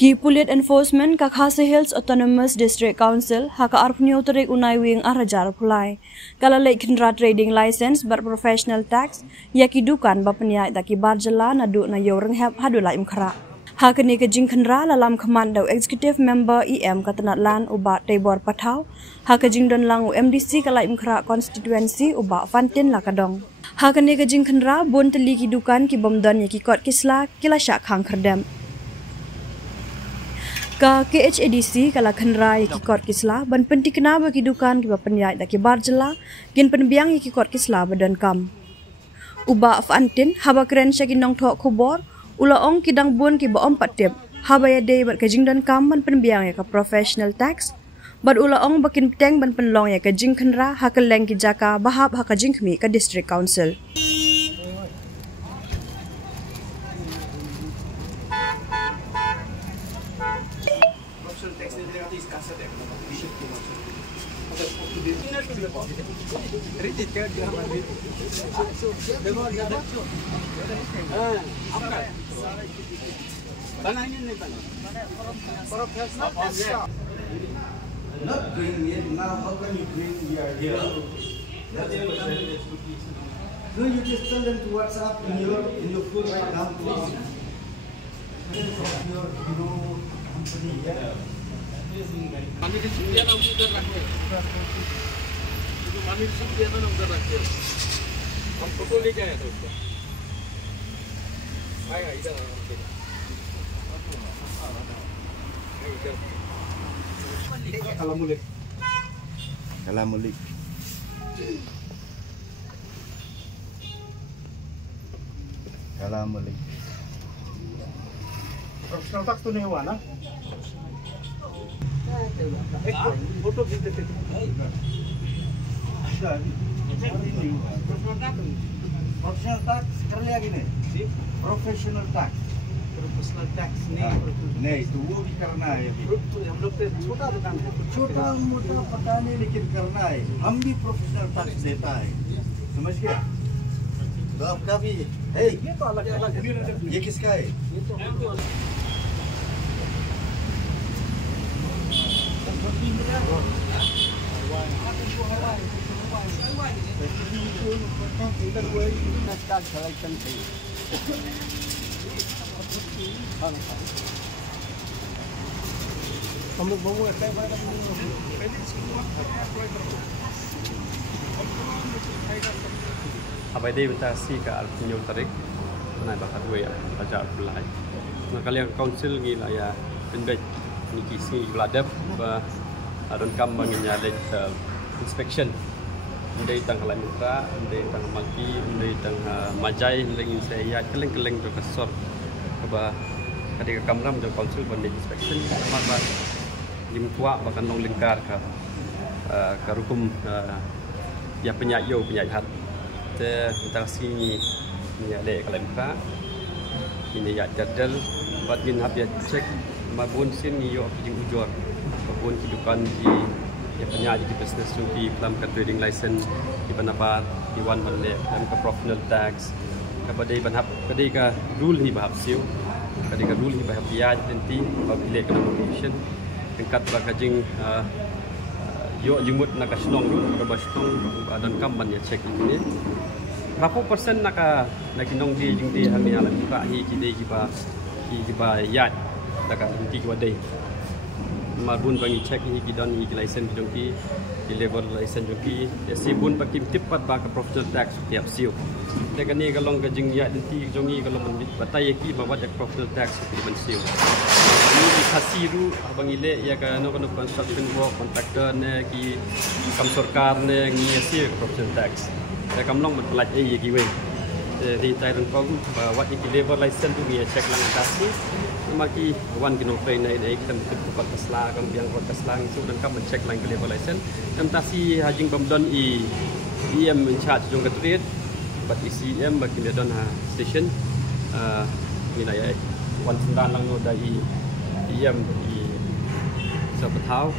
Ki Police Enforcement ka Khasi Hills Autonomous District Council haka arpni uterik unai wing arajar pulai. Kala lek kendra trading license ber professional tax yaki dukan bapenya daki barjala nadu na yoreng hab hadula imkhra. Haka ni kejing kendra lalam komando executive member EM katanat lan uba Tebor Patau. Haka jing don lang MDC kala imkhra constituency uba Fantin Lakadong. Haka ni kejing kendra bon teli ki dukan ki bomdon yaki kot kisla kila syak khang kerdem. Ka KHADC kala khandra yaki kot kisla ban penti kena bagi dukan kiba penyai daki barjela gin penbiang yaki kot kisla badan kam uba Fantin haba keren syaki nong thok khubor ula ong kidang bun kiba om patip haba ya day bat kajing dan kam ban penbiang ya ka professional tax bad ula ong bakin peteng ban penlong ya kajing khandra hakeleng ki jaka bahab hakajing khmi ka district council. Not doing it now. How can you claim we are here? No, you just tell them to WhatsApp in your phone right now, please. From your company, yeah. Photo लेके आया था उसका आएगा इधर Kalamulik. Kalamulik. Kalamulik. Professional tax तो नहीं हुआ ना? एक फोटो भी देते थे। Professional tax कर लिया कि नहीं? Professional tax. Professional tax नहीं तो वो भी करना है अभी। हम लोग तो छोटा दुकान है। छोटा मोटा पता नहीं लेकिन करना है। हम भी प्रोफेशनल टैक्स देता है। समझ गया? तो आपका भी है। ये तो अलग अलग है। ये किसका है? ये तो हम लोग बहु ऐसे Abai day betasi ke alpunyo tarik, mana bakat dua ya, baca pulai. Nakalian council gila ya, pendek ni kisi beladap, adon kam banginya ada inspection. Ndai tang halai mitra, ndai tang maki, ndai tang majai, ndai saya keleng-keleng tu kasor. Keba ketika kamram tu council banding inspection, mak limtua bahkan nong lingkar ke rukum ya penyayo penyahat. Kita sini ni ada kalau muka ini ya jadal buat gin hab ya cek mabun sini yo kijing ujor mabun kidukan di ya penyaji di business di dalam ke trading license di pendapat di wan balik dalam ke professional tax kepada ban hab ketika rule ni bahab siu ketika rule ni bahab ya nanti apabila kena notification tingkat bakajing yo jumut nak senong dulu berapa senong dan kamban ya cek ini berapa persen nak kinong di jengdi hami alam muka hi kide kiba yat nak jengdi kiba day marbun bangi cek hi kidon hi license jengdi di level license jengdi ya sibun pakim tipat ba ke professional tax tiap siu dekan ni kalau gajing yat jengdi jongi kalau batai ki bawa jak professional tax di bensiu ini dikasiru abang ile ya kan no construction work contractor ne ki kam sarkar ne ngiasi professional tax saya kamlong berpelat giwe di Thailand kong wat iki level license tu dia cek lang tasi maki wan kino train ai kan tempat kesla kan biang kot keslang so dan kam cek lang level license dan tasi hajing bamdon em in charge jong katrit bat ECM bagi dia don station ni ya wan sendan lang no dai em di Sapatau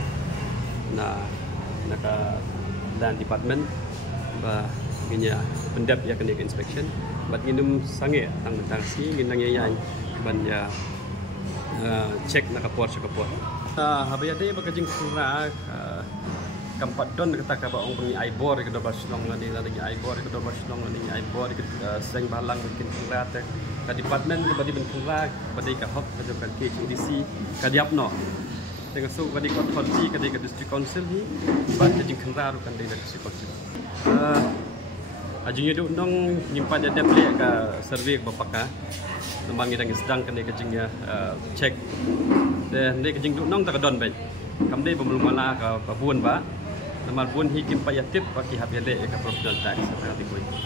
na naka dan department ba ginya pendap ya kena inspection bat nginum sange tang mentasi nginang yai ban ya cek nak kapor sekapor. Habis ada bagajing kura kampat don kata kaba ong pengi aibor ke do baslong ngani lagi aibor ke do baslong ngani aibor ke seng balang bikin kura te ka department ke badi ben kura badi ka hok ka jokan ke DC ka diapno tengah su badi kot konti ka di district council ni ban jing kura rukan di district council ajing itu dong nyimpan ada play ka survey bapaka tembang yang sedang kena kejingnya cek dan dia kejing dong tak don baik kamde belum malah ka buan ba Namal buan hikim payatip bagi habele ka professional tax seperti itu.